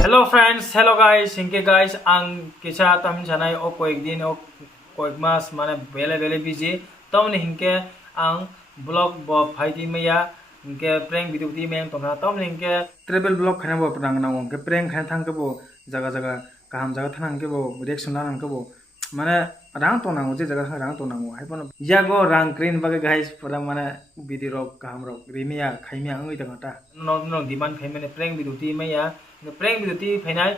Hello friends, hello guys, hinke guys, ang kisah tam sanai o koik din o koik mas mana bele busy. Tom ni hinke ang blog bo phaidi maya hinke prank video di meng tona tom ni hinke travel blog khana bo prang na ngke prank khana thang ke bo jaga kaham jaga thang ke bo reaction nan ke bo mana rang to nango je jaga rang to nango hai pano jago rang green bage guys pura mana video rok kaham rok rimia khaimia ngoi ta ta no demand khaimene prank video di maya prank video ti phainai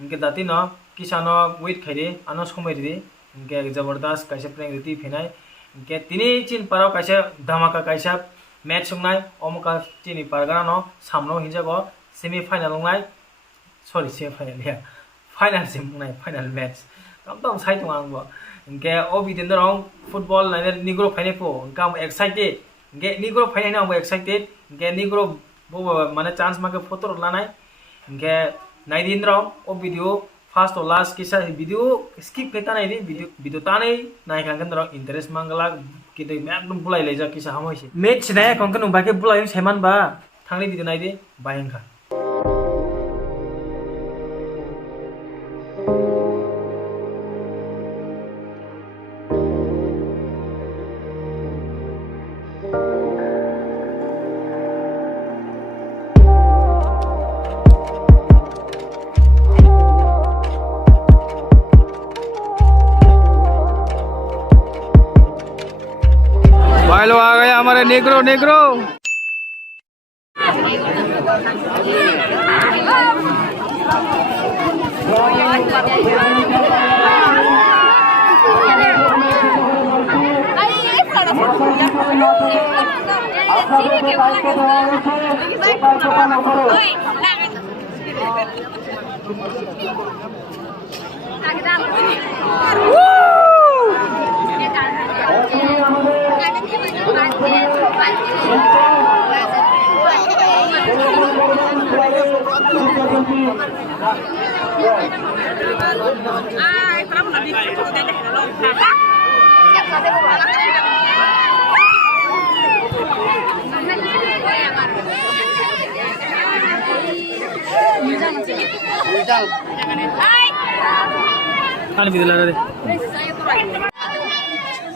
इनके दाती न किसानो wait खाइदे आनो समय दिदे इनके जबरदस्त कैसे prank video ti phainai इनके तिनी चिन पारो कैसे धमाका कैसे मैच संगनाय अमुका चिनी पारगाना न सामनो हिजागो सेमी फाइनल संगनाय सॉरी सेमी फाइनल या फाइनल संगनाय फाइनल मैच तम साइ दं आंबो इनके ओ बिदिन रं फुटबल नाइदर निग्रो फाइने पो इनका आम एक्साइटेड इनके निग्रो फाइने आंबो एक्साइटेड इनके निग्रो बो माने चांस माके फोटो लानाय इनके नाइदिन रं ओ वीडियो फर्स्ट और लास्ट किसा वीडियो स्किप पेता नाइ वीडियो ताने नाइ खांगन रं इंटरेस्ट मांगला किदै एकदम बुलाय लेजा किसा हमैसे मैच नाय कंकन बाके बुलाय सेमान बा थांनि वीडियो नाइदे बायंखा लो आ गया हमारे Negro Negro Ani video lara de.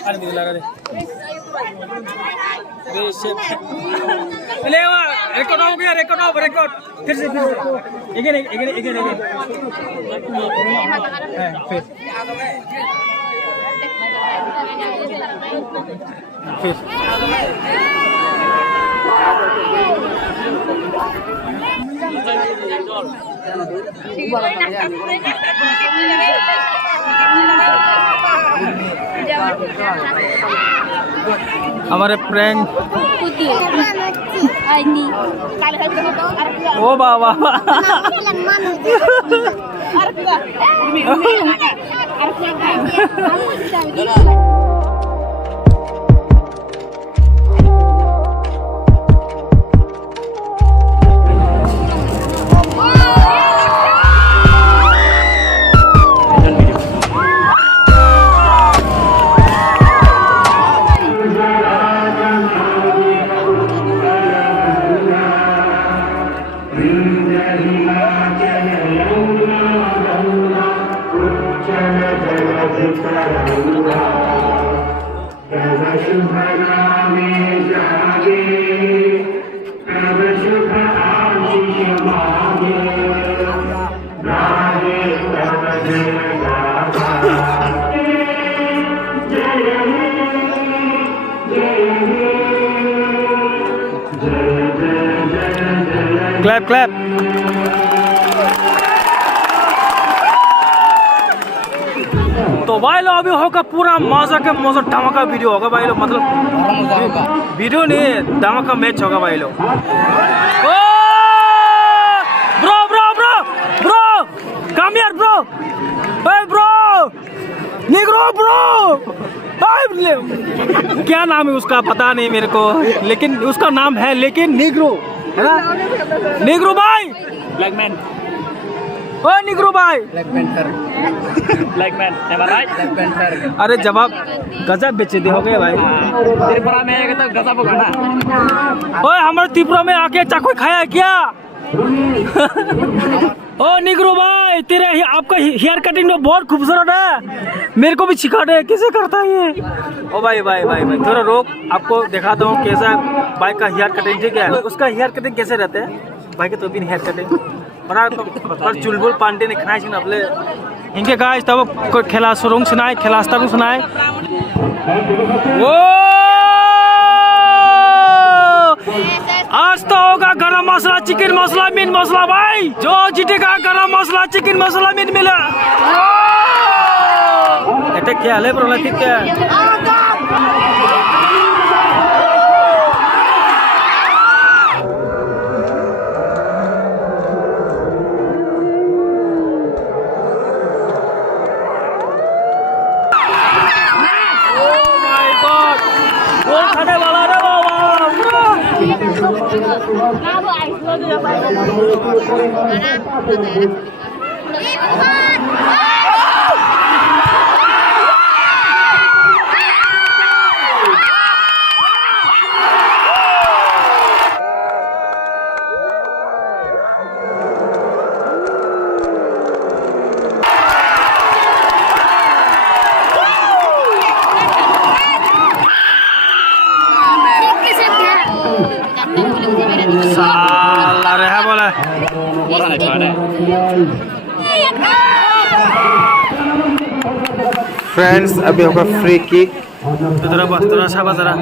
Ani video lara de. ले रिकॉर्ड हो गया रिकॉर्ड फिर से again हमारे प्रैंक ओ बाबा clap तो भाई लो अभी होगा पूरा मजा के मजा धमाका वीडियो होगा भाई लो मतलब वीडियो नहीं धमाका मैच होगा भाई लो ब्रो कम हियर ब्रो निग्रो ब्रो क्या नाम है उसका पता नहीं मेरे को लेकिन उसका नाम है लेकिन निग्रो है ना निग्रो भाई ब्लैक मैन ओ निग्रो भाई black panther black man never write black panther अरे जवाब गजब बेचे दे हो गए भाई त्रिपुरा में आएगा तो गजब होगा ना ओए हमारे त्रिपुरा में आके चाकू खाया है क्या ओ निग्रो भाई तेरे आपका हेयर कटिंग तो बहुत खूबसूरत है मेरे को भी सिखा दे कैसे करता है ये ओ भाई भाई भाई भाई थोड़ा रोक आपको दिखाता हूँ कैसा भाई का हेयर कटिंग ठीक है उसका हेयर कटिंग कैसे रहता है भाई के तो भी हेयर कटिंग बड़ा पर चुलबुल पांडे ने खाना चाहिए अपने इनके गाइस तब खेला सुरुंग सुनाए खेलास्ता को सुनाए वो आज तो होगा गरम मसाला चिकन मसाला मीट मसाला भाई जो जीतेगा गरम मसाला चिकन मसाला मीट मिला এটা क्या है ब्रो ठीक है खाने वाला रे साला रे है बोले फ्रेंड्स अभी होगा फ्री किक तेरा शाबाश जरा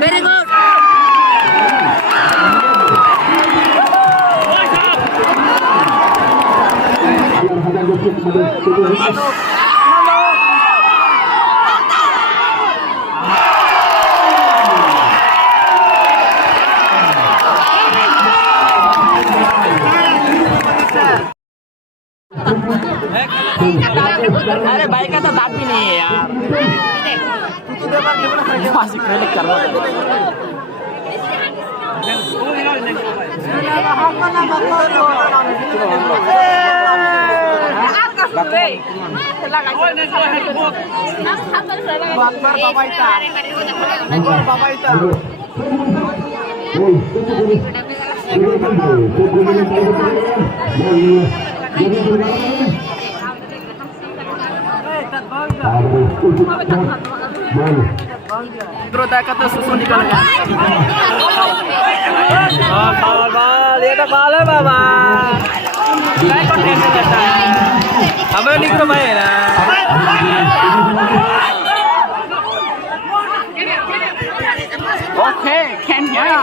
Very good. अरे भाई का तो दांत भी नहीं है यार मासिक क्रेडिट करवा kata susu nikah ये तो बाल है बाबा काय को टेंशन लेता है हमें निकलो भाई ना ओके केन्या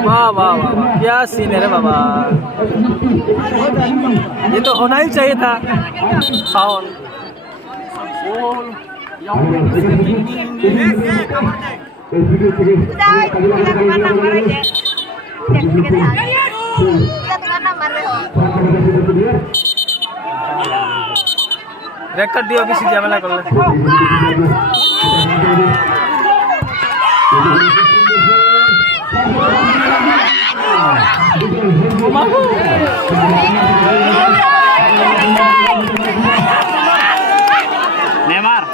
वाह वाह वाह क्या सीन है रे बाबा ये तो होना ही चाहिए था फाउल रेकर्ड दियो किसी झमेला कर ले Neymar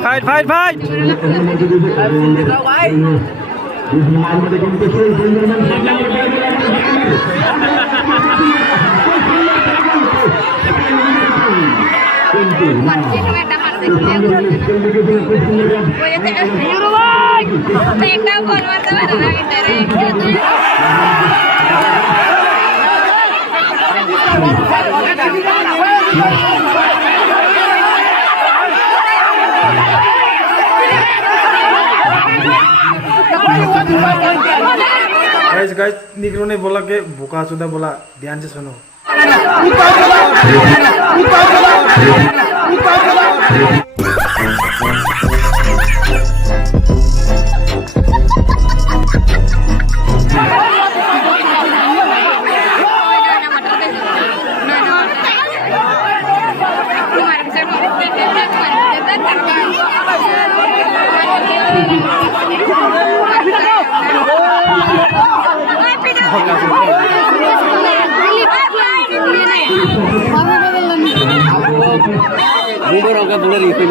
Fight, fight, fight! Guys guys Negro ने बोला कि भूखा सुधा बोला ध्यान से सुनो Bubur agak bener itu.